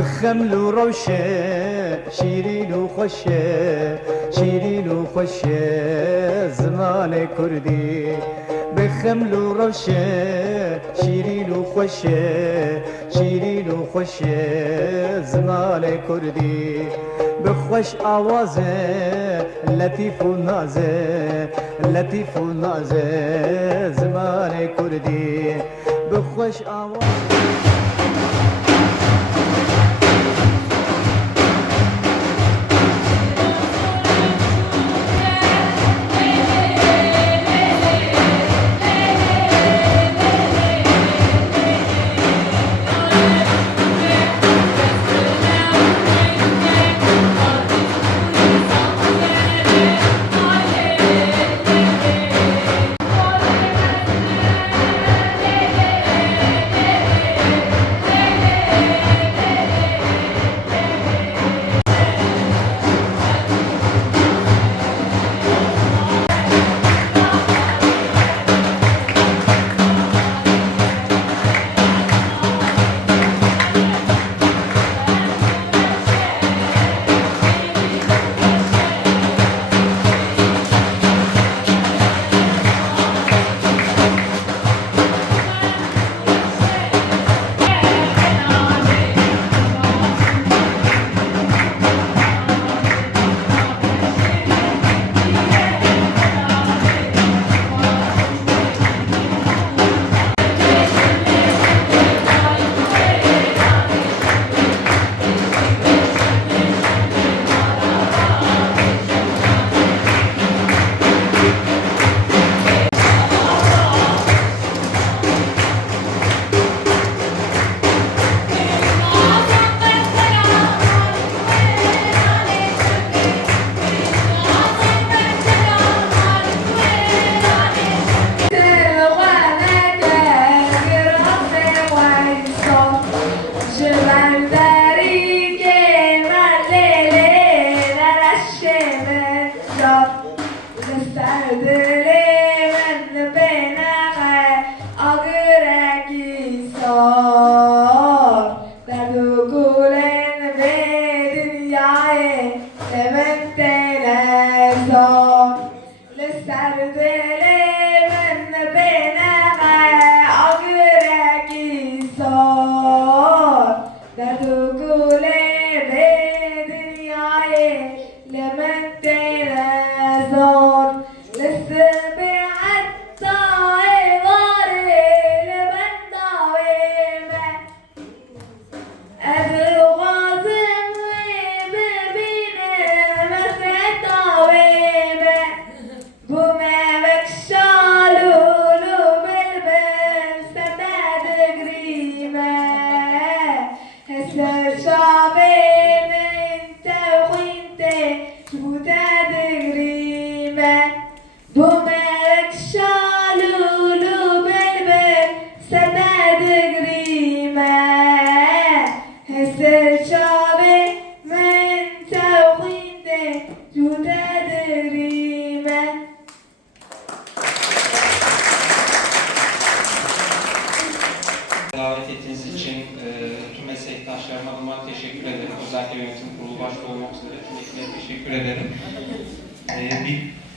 بخمل وروشة شيرين وخشة شيرين وخشة زمان كردي بخمل وروشة شيرين وخشة شيرين وخشة زمان كردي بخوش آوازه لطيف ونازه لطيف ونازه زمان كردي بخوش آوازه Davet ettiğiniz için tüm meslektaşlarım adıma teşekkür ederim. Özellikle yönetim kurulu başta olmak üzere tüm ekibe teşekkür ederim. Bir